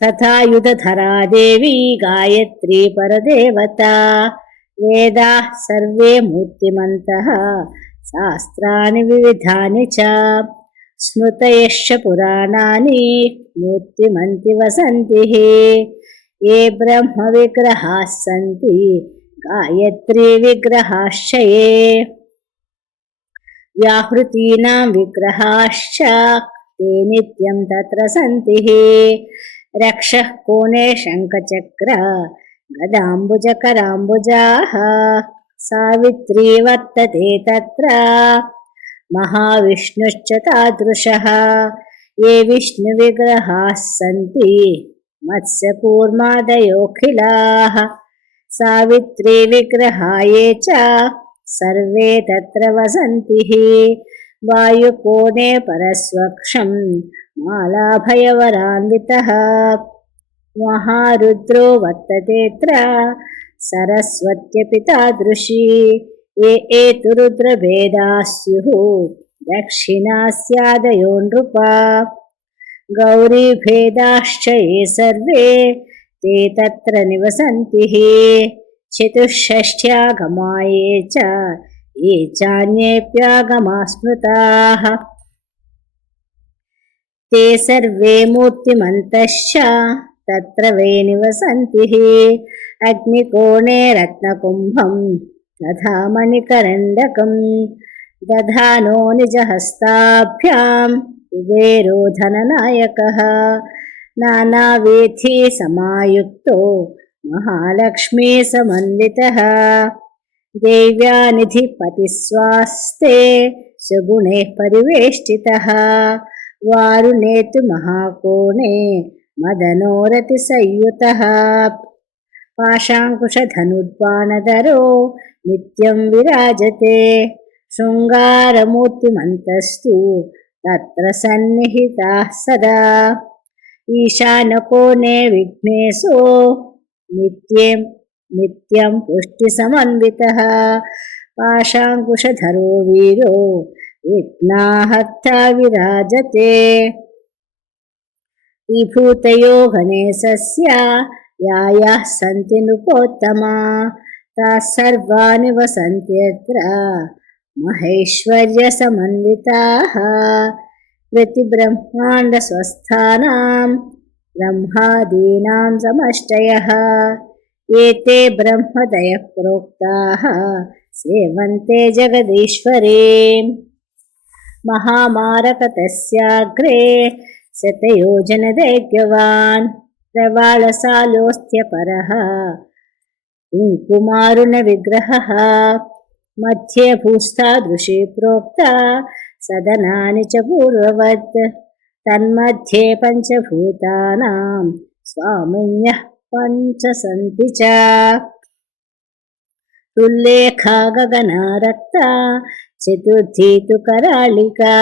तथा युधधरा देवी गायत्री परदेवता वेदाः सर्वे मूर्तिमन्तः शास्त्राणि विविधानि च स्मृतयश्च पुराणानि मूर्तिमन्ति वसन्तिः ये ब्रह्मविग्रहाः सन्ति गायत्री विग्रहाश्च ये व्याहृतीनां विग्रहाश्च ते नित्यं तत्र सन्तिः रक्षः कोणे शङ्खचक्र गदाम्बुजकराम्बुजाः सावित्री वर्तते तत्र महाविष्णुश्च तादृशः ये विष्णुविग्रहाः सन्ति मत्स्यकूर्मादयोऽखिलाः सावित्री विग्रहा ये च सर्वे तत्र वसन्तिः वायुकोणे परस्वक्षं मालाभयवरान्वितः महारुद्रो वर्ततेऽत्र सरस्वत्यपि तादृशी ये तु रुद्रभेदाः स्युः दक्षिणास्यादयो नृपा गौरीभेदाश्च ये सर्वे ते तत्र निवसन्तिः चतुष्षष्ट्यागमा ये च ये चान्येऽप्यागमा स्मृताः ते सर्वे मूर्तिमन्तश्च तत्र वै निवसन्तिः अग्निकोणे रत्नकुम्भं तथा मणिकरण्डकं दधानो निजहस्ताभ्यां कुबेरो धननायकः नानावीथि समायुक्तो महालक्ष्मी समन्वितः देव्या निधिपतिस्वास्ते सुगुणैः परिवेष्टितः वारुणे तु महाकोणे मदनो रतिसंयुतः पाशाङ्कुशधनुर्बाणधरो नित्यं विराजते शृङ्गारमूर्तिमन्तस्तु तत्र सन्निहिताः सदा ईशानकोणे विघ्नेशो नित्यं पुष्टिसमन्वितः पाशाङ्कुशधरो वीरो विघ्नाहर्ता विराजते विभूतयो गणेशस्य यायाः सन्ति नृपोत्तमा ताः सर्वा निवसन्त्यत्र महेश्वर्यसमन्विताः प्रतिब्रह्माण्डस्वस्थानां ब्रह्मादीनां समष्टयः एते ब्रह्मदयः प्रोक्ताः सेवन्ते जगदीश्वरे महामारकतस्याग्रे शतयोजनदैर्घ्यवान् प्रवालसालोऽस्त्यपरः कुङ्कुमारुणविग्रहः मध्ये भूस्तादृशी प्रोक्ता सदनानि च पूर्ववत् तन्मध्ये पञ्चभूतानां स्वामिन्यः पञ्च सन्ति च। उल्लेखा गगनारक्ता चतुर्थी तु कराळिका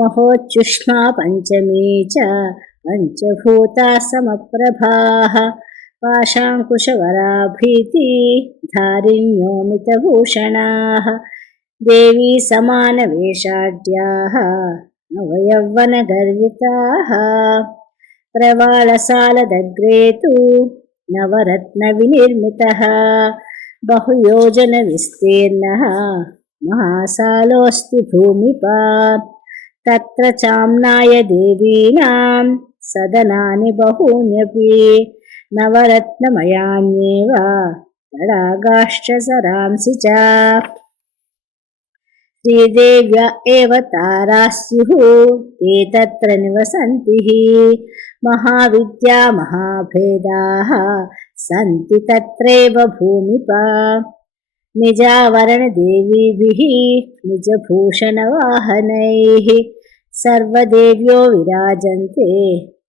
महोच्चुष्मा पञ्चमी च पञ्चभूता समप्रभाः पाशाङ्कुशवराभीति धारिण्योमितभूषणाः देवी समानवेषाढ्याः नवयौवनगर्विताः प्रवालसालदग्रे तु नवरत्नविनिर्मितः बहुयोजनविस्तीर्णः महासालोऽस्ति भूमिपा तत्र चाम्नाय देवीनां सदनानि बहून्यपि नवरत्नमयान्येव तडागाश्च सरांसि च श्रीदेव्या एव ताराः स्युः ते तत्र निवसन्ति महाविद्या महाभेदाः सन्ति तत्रैव भूमिपा निजावरणदेवीभिः निजभूषणवाहनैः सर्वदेव्यो विराजन्ते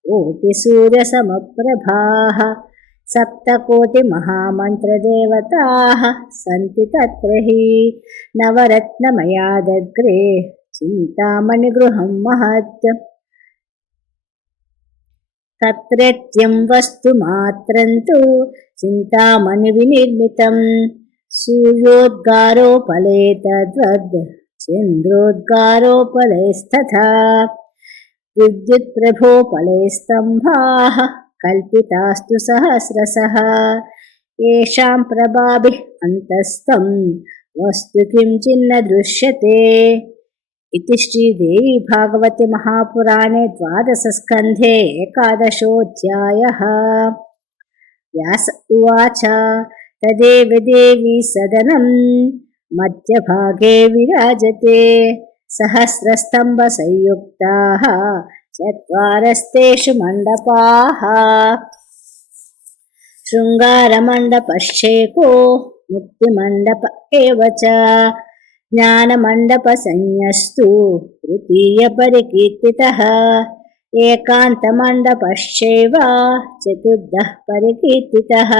कोटिसूर्यसमप्रभाः सप्तकोटिमहामन्त्रदेवताः सन्ति तत्र हि नवरत्नमयादग्रे चिन्तामणिगृहं महत् तत्रत्यं वस्तुमात्रं तु चिन्तामणिविनिर्मितम् सूर्योद्गारोपले तद्वद् चन्द्रोद्गारोपलेस्तथा विद्युत्प्रभोपले स्तम्भाः कल्पितास्तु सहस्रशः येषां प्रभाभिः अन्तस्थं वस्तु किञ्चिन्न दृश्यते इति श्रीदेवी भागवते महापुराणे 12 स्कन्धे 11 व्यास उवाच तदेव देवी सदनं मध्यभागे विराजते सहस्रस्तम्भसंयुक्ताः चत्वारस्तेषु मण्डपाः शृङ्गारमण्डपश्चेको मुक्तिमण्डप एव च ज्ञानमण्डपसंज्ञस्तु तृतीयपरिकीर्तितः एकान्तमण्डपश्चैव चतुर्थः परिकीर्तितः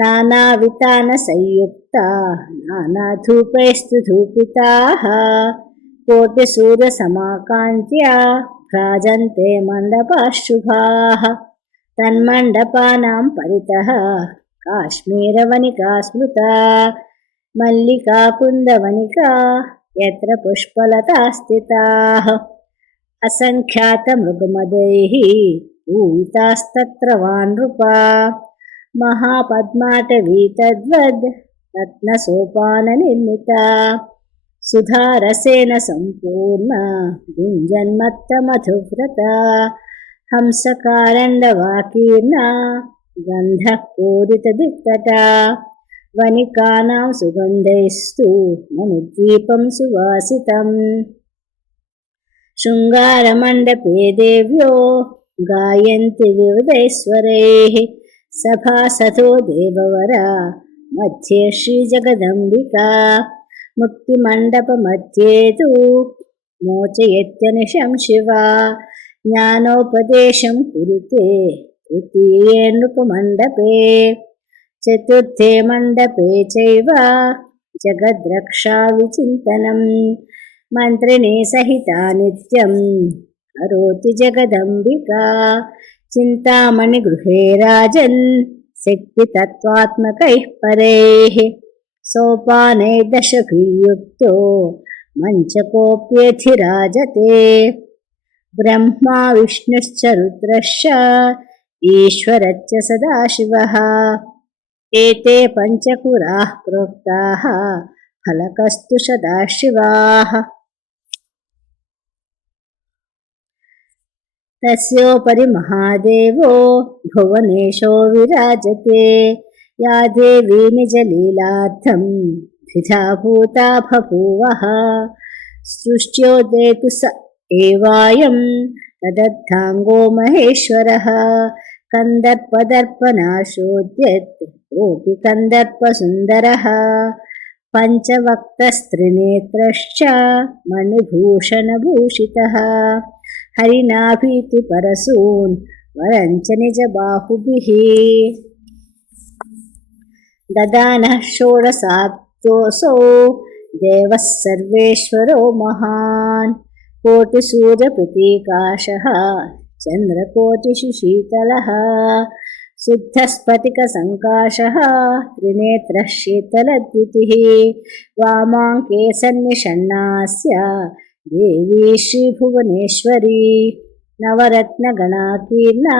नानावितानसंयुक्ता नानाधूपैस्तु धूपिताः कोटिसूर्यसमाकान्त्या भ्राजन्ते मण्डपाः शुभाः तन्मण्डपानां परितः काश्मीरवनिका स्मृता मल्लिका कुन्दवनिका यत्र पुष्पलता स्थिताः असङ्ख्यातमृगमदैः पूरितास्तत्र वानृपा महापद्माटवी तद्वद् रत्नसोपाननिर्मिता सुधारसेन सम्पूर्णा गुञ्जन्मत्तमधुव्रता हंसकारण्डवाकीर्णा गन्धः पूरितदिक्तटा वनिकानां सुगन्धैस्तु मणिद्वीपं सुवासितम् शृङ्गारमण्डपे देव्यो गायन्ति विविधैश्वरैः सभासदो देववरा मध्ये श्रीजगदम्बिका मुक्तिमण्डपमध्ये तु मोचयत्यनिशं शिवा ज्ञानोपदेशं कुरुते तृतीये नृपमण्डपे चतुर्थे मण्डपे चैव जगद्रक्षाविचिन्तनं मन्त्रिणी सहिता नित्यं करोति जगदम्बिका चिन्तामणिगृहे राजन् शक्तितत्त्वात्मकैः परैः सोपाने दशभिर्युक्तो मञ्चकोऽप्यधिराजते ब्रह्मा विष्णुश्च रुद्रश्च ईश्वरश्च सदाशिवः एते पञ्चकुराः प्रोक्ताः फलकस्तु सदाशिवाः तस्योपरि महादेवो भुवनेशो विराजते या देवी निजलीलार्थं द्विधा भूता बभूवः सृष्ट्योदेतु स एवायं तदर्थाङ्गो महेश्वरः कन्दर्पदर्पनाशोद्यत् कोटिकन्दर्पसुन्दरः पञ्चवक्त्रस्त्रिनेत्रश्च मणिभूषणभूषितः हरिनाभीति परसून् वरञ्च निजबाहुभिः ददानः षोडशाब्दोऽसौ देवः सर्वेश्वरो महान् कोटिसूर्यप्रतीकाशः चन्द्रकोटिषु शुद्धस्फटिकसङ्काशः त्रिनेत्रः शीतलद्युतिः वामाङ्के सन्निषण्णास्य देवी श्रीभुवनेश्वरी नवरत्नगणाकीर्णा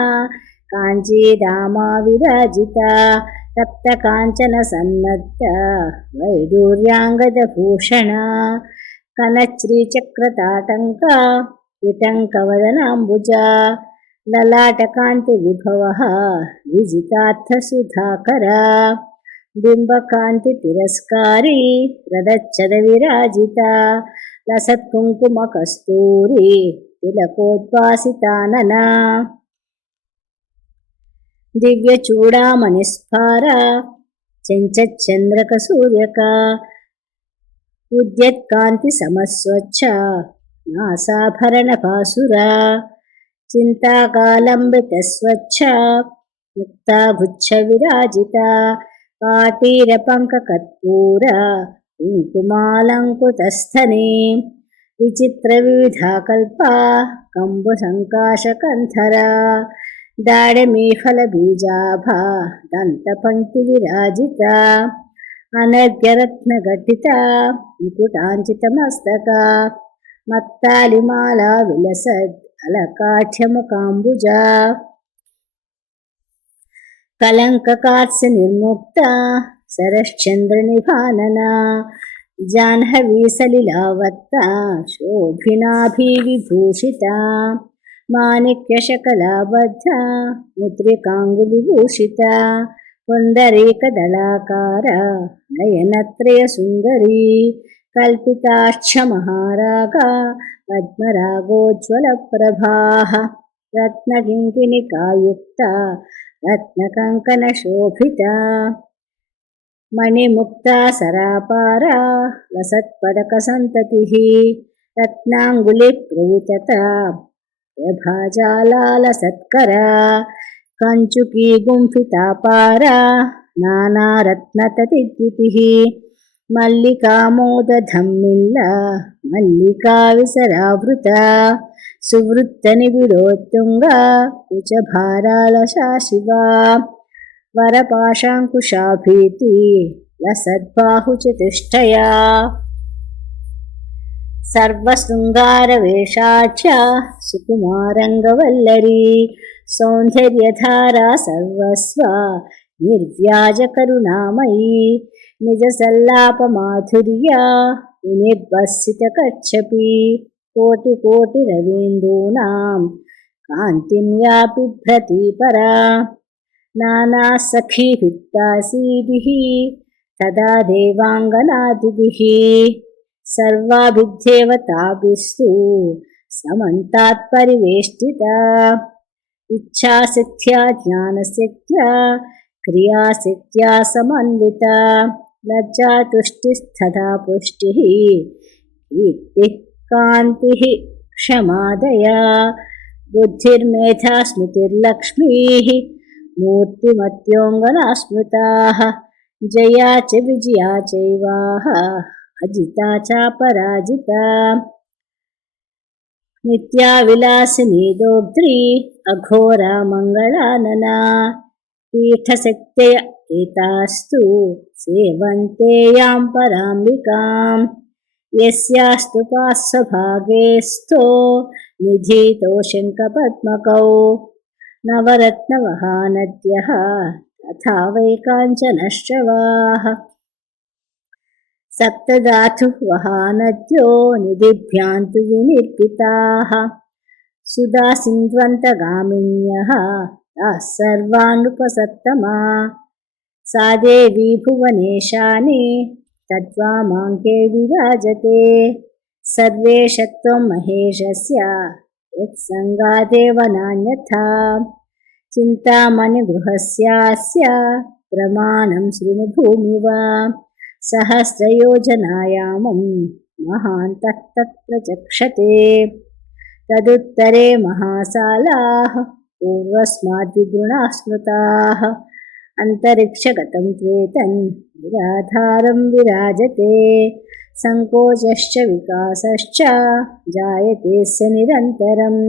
काञ्चीदामा विराजिता तप्तकाञ्चनसन्नद्धा वैडूर्याङ्गदभूषणा कनच्रीचक्रताटङ्का विटङ्कवदनाम्बुजा ललाटकान्तिविभवः विजितार्थसुधाकरा बिम्बकान्तितिरस्कारी प्रदच्छदविराजिता लसत्कुङ्कुमकस्तूरी तिलकोद्वासितानना दिव्यचूडामणिस्फारा चञ्चच्चन्द्रकसूर्यका उद्यत्कान्तिसमस्वच्छा नासाभरणपासुरा चिन्ताकालम्बितस्वच्छा मुक्तागुच्छविराजिता पाटीरपङ्ककर्पूरा कुङ्कुमालङ्कृतस्थने विचित्रविविधाकल्पा कम्बुसङ्काशकन्धरा दाडिमीफलबीजाभा दन्तपङ्क्तिविराजिता अनर्घ्यरत्नघटिता मुकुटाञ्चितमस्तका मत्तालिमाला विलसद् अलकाठ्यमुकाम्बुजा कलङ्ककात्स्यनिर्मुक्ता सरश्चन्द्रनिभानना जाह्नवीसलिलावत्ता शोभिनाभिविभूषिता माणिक्यशकलाबद्धा मुद्रिकाङ्गुलिभूषिता पुण्डरीकदलाकारा नयनत्रयसुन्दरी कल्पिताक्षमहारागा पद्मरागोज्ज्वलप्रभाः रत्नकिङ्किणिकायुक्ता रत्नकङ्कणशोभिता मणिमुक्ता सरापारा लसत्पदकसन्ततिः रत्नाङ्गुलिप्रवितता प्रभाजालालसत्करा कञ्चुकी गुम्फितापारा नानारत्नततिद्युतिः मल्लिकामोदधम्मिल्ला मल्लिकाविसरावृता सुवृत्तनिबिडोत्तुङ्गा कुचभारालशाशिवा वरपाशाङ्कुशाभीति लसद्बाहुचतुष्टया सर्वशृङ्गारवेषाढ्या सुकुमारङ्गवल्लरी सौन्दर्यधारा सर्वस्वा निर्व्याजकरुणामयी निजसल्लापमाधुर्या विनिर्वसितकच्छपि कोटिकोटिरवीन्दूनां कान्तिं या बिभ्रति परा नानासखीभित्तासीभिः तदा देवाङ्गनादिभिः सर्वाभिदेवताभिस्तु समन्तात्परिवेष्टिता इच्छाशक्त्या ज्ञानशक्त्या क्रियाशक्त्या समन्विता लज्जातुष्टिस्तथा पुष्टिः कीर्तिः कान्तिः क्षमादया बुद्धिर्मेधा स्मृतिर्लक्ष्मीः मूर्तिमत्योऽङ्गना स्मृताः जया च विजया चैवाः अजिता चापराजिता नित्या विलासिनी दोग्ध्री अघोरा मङ्गलानना पीठशक्तय एतास्तु सेवन्ते यां पराम्बिकां यस्यास्तु पार्श्वभागे स्थो निधीतो शङ्खपद्मकौ नवरत्नवहानद्यः तथा वै काञ्चनश्रवाः सप्तधातुः वहानद्यो निधिभ्यान्तु विनिर्पिताः सुधासिन्ध्वन्तगामिन्यः ताः सर्वानुपसत्तमा सा देवी भुवनेशानि तद्वामाङ्के विराजते सर्वेशत्वं महेशस्य यत्सङ्गादेव नान्यथा चिन्तामणिगृहस्यास्य प्रमाणं शृणुभूमिव सहस्रयोजनायामं महान्तः तत्प्रचक्षते तदुत्तरे महासालाः पूर्वस्माद्विगुणाः स्मृताः अन्तरिक्षगतं त्वेतन् निराधारं विराजते संकोचश्च विकासश्च जायते स निरन्तरम्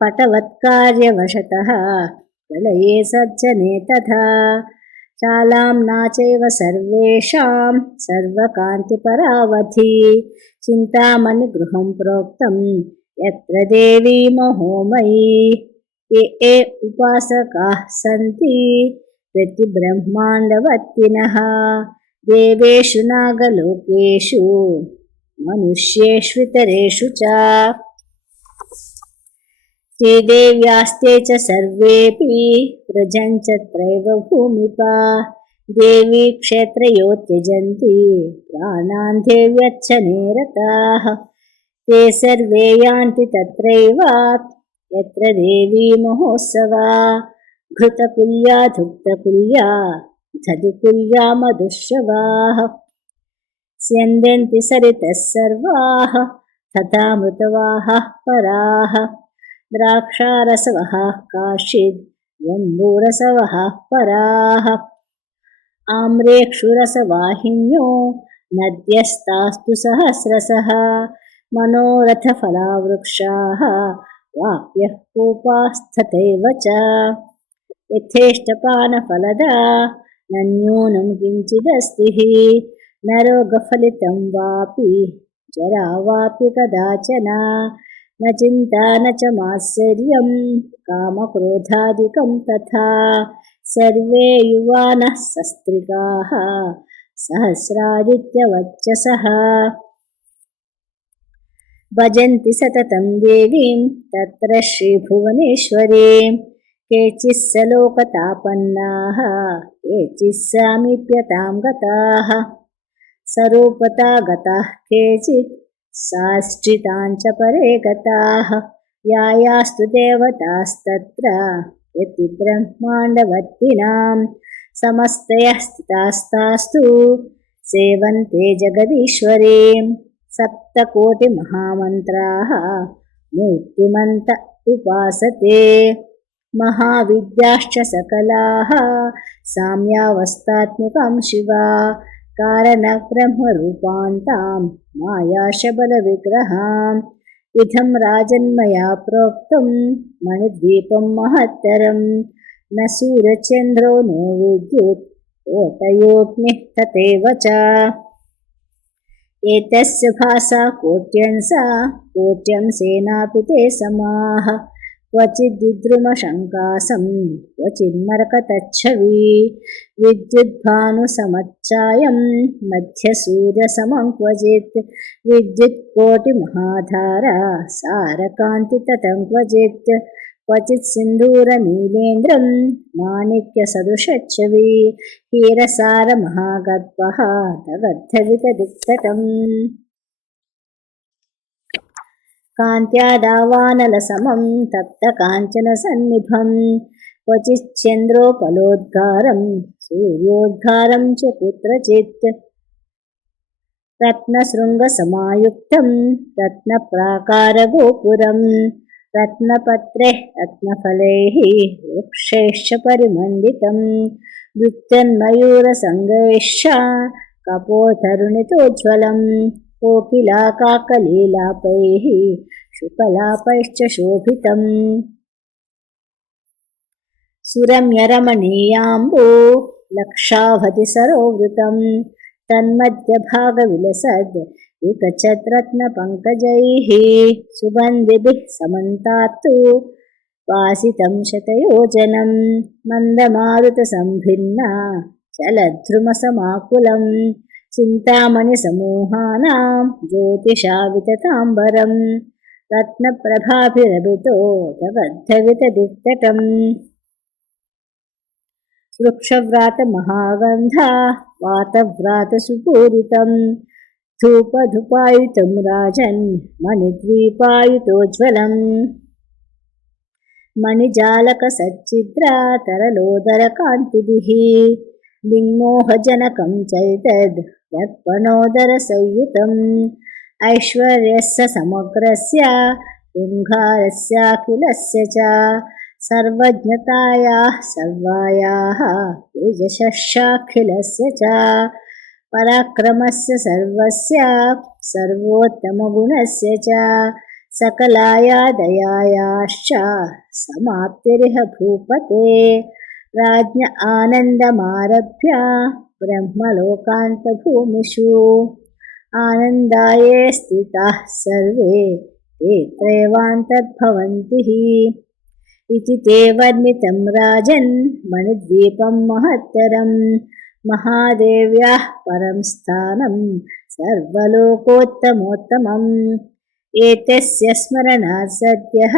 पटवत्कार्यवशतः प्रलये सज्जने तथा चालाम्ना चैव सर्वेषां सर्वकान्तिपरावधि चिन्तामणिगृहं प्रोक्तं यत्र देवी महोमयी ये उपासकाः सन्ति प्रतिब्रह्माण्डवत्तिनः देवेषु नागलोकेषु मनुष्येष्वितरेषु च श्रीदेव्यास्ते च सर्वेऽपि व्रजञ्चत्रैव भूमिपा देवी क्षेत्रयो त्यजन्ति प्राणान् देव्यर्चने रताः ते सर्वे यान्ति तत्रैव यत्र देवी महोत्सवा घृतकुल्या धुक्तकुल्या दधिकुल्या मधुश्रवाः स्यन्दन्ति सरितः सर्वाः तथा मृतवाहः पराः द्राक्षारसवः काश्चिद् जम्बूरसवः पराः आम्रेक्षुरसवाहिन्यो नद्यस्तास्तु सहस्रशः मनोरथफलावृक्षाः वाप्यः कूपास्तथैव च यथेष्टपानफलदा न न्यूनं किञ्चिदस्ति हि न रोगफलितं वापि जरा वापि कदाचन न चिन्ता न च मात्सर्यं कामक्रोधादिकं तथा सर्वे युवानः सस्त्रिकाः सहस्रादित्यवच्चसः भजन्ति सततं देवीं तत्र श्रीभुवनेश्वरीं केचित् सलोकतापन्नाः केचित् सामीप्यतां गताः सरूपता गताः केचित् साष्टिताञ्च परे गताः यायास्तु देवतास्तत्र प्रतिब्रह्माण्डवत्तिनां समस्तयः स्थितास्तास्तु सेवन्ते जगदीश्वरीं सप्तकोटिमहामन्त्राः मूर्तिमन्त उपासते महाविद्याश्च सकलाः साम्यावस्थात्मिकां शिवा कारणब्रह्मरूपान्तां मायाशबलविग्रहाम् इदं राजन्मया प्रोक्तं मणिद्वीपं महत्तरं न सूर्यचन्द्रो नो विद्युत् कोटयोऽग्निः तथैव च एतस्य भासा कोट्यंसा कोट्यंसेनापि ते समाः क्वचिद्विद्रुमशङ्कासं क्वचिन्मरकतच्छवी विद्युद्भानुसमच्चायं मध्यसूर्यसमं क्वचित् विद्युत्कोटिमहाधारा सारकान्तिततं क्वचित् क्वचित् सिन्दूरनीलेन्द्रं माणिक्यसदृशच्छवी क्षीरसारमहागर्भः दगद्धवितदिक्तटम् कान्त्यादावानलसमं तप्तकाञ्चनसन्निभं क्वचिच्चन्द्रोपलोद्गारं सूर्योद्गारं च कुत्रचित् रत्नशृङ्गसमायुक्तं रत्नप्राकारगोपुरं रत्नपत्रैः रत्नफलैः वृक्षैश्च परिमण्डितं नृत्यन्मयूरसङ्गैश्च कपोतरुणितोज्ज्वलं कोकिलाकाकलीलापैः शुकलापैश्च शोभितम् सुरम्यरमणीयाम्बो लक्षावधिसरोवृतं तन्मध्यभागविलसद् विकचद्रत्नपङ्कजैः सुगन्धिभिः समन्तात्तु वासितं शतयोजनं मन्दमारुतसम्भिन्ना चलद्रुमसमाकुलं चिन्तामणिसमूहानां ज्योतिषावितताम्बरं रत्नप्रभाभिरभितो दगद्धवितदिक्तटम् वृक्षव्रातमहागन्धा वातव्रातसुपूरितं धूपधुपायुतं राजन् मणिद्वीपायुतोज्ज्वलम् मणिजालकसच्चिद्रा तरलोदरकान्तिभिः लिङ्मोहजनकं चैतद् दर्पणोदरसंयुतं ऐश्वर्यस्य समग्रस्य शृङ्गारस्याखिलस्य च सर्वज्ञतायाः सर्वायाः तेजसश्चाखिलस्य च पराक्रमस्य सर्वस्य सर्वोत्तमगुणस्य च सकलाया दयायाश्च समाप्तिरिह भूपते राज्ञ आनन्दमारभ्य ब्रह्मलोकान्तभूमिषु आनन्दाये स्थिताः सर्वे ते त्रैवान्तर्भवन्ति इति ते वर्णितं राजन् मणिद्वीपं महत्तरं महादेव्याः परं स्थानं सर्वलोकोत्तमोत्तमम् एतस्य स्मरणात् सद्यः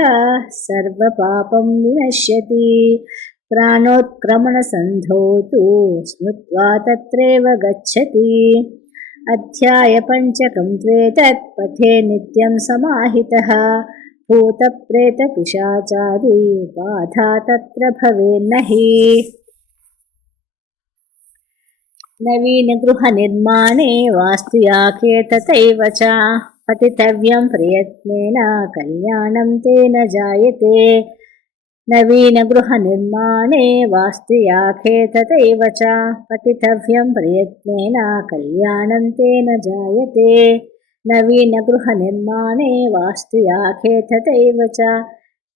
सर्वपापं विनश्यति प्राणोत्क्रमणसन्धौ तु स्मृत्वा तत्रैव गच्छति अध्यायपञ्चकं त्वेतत् पठे नित्यं समाहितः भूतप्रेतपिशाचादि बाधा तत्र भवेन्न हि नवीनगृहनिर्माणे वास्तुयाके तथैव च पठितव्यं प्रयत्नेन कल्याणं तेन जायते नवीनगृहनिर्माणे वास्तुयाके तथैव च पठितव्यं प्रयत्नेन कल्याणं तेन जायते नवीनगृहनिर्माणे वास्तुयाके तथैव च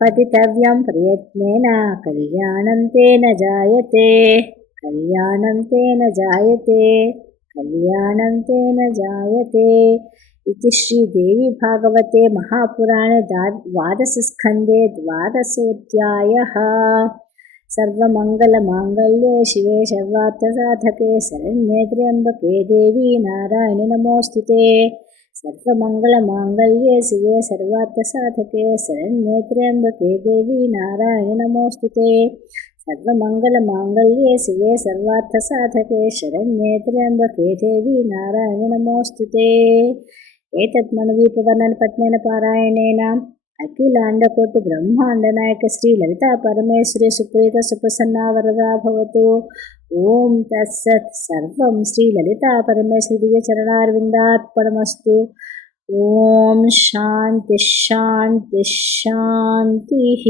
पठितव्यं प्रयत्नेन कल्याणं तेन जायते कल्याणं तेन जायते कल्याणं तेन जायते इति श्रीदेवी भागवते महापुराणे द्वादशस्कन्धे द्वादशोऽध्यायः सर्वमङ्गलमाङ्गल्ये शिवे सर्वार्थसाधके शरण्ये त्र्यम्बके देवी नारायणि नमोऽस्तुते सर्वमङ्गलमाङ्गल्ये शिवे सर्वार्थसाधके शरण्ये त्र्यम्बके देवी नारायणि नमोऽस्तुते सर्वमङ्गलमाङ्गल्ये शिवे सर्वार्थसाधके शरण्ये त्र्यम्बके देवी नारायणि नमोऽस्तुते एतत् मनवीपवर्णनपठनेन पारायणेन अखिलाण्डकोटिब्रह्माण्डनायक श्रीललिता परमेश्वरी सुप्रीता सुप्रसन्ना वरदा भवतु। ॐ तत्सत् सर्वं श्रीललिता परमेश्वरी दिव्यचरणारविन्दार्पणमस्तु। ॐ शान्तिः शान्तिः शान्तिः।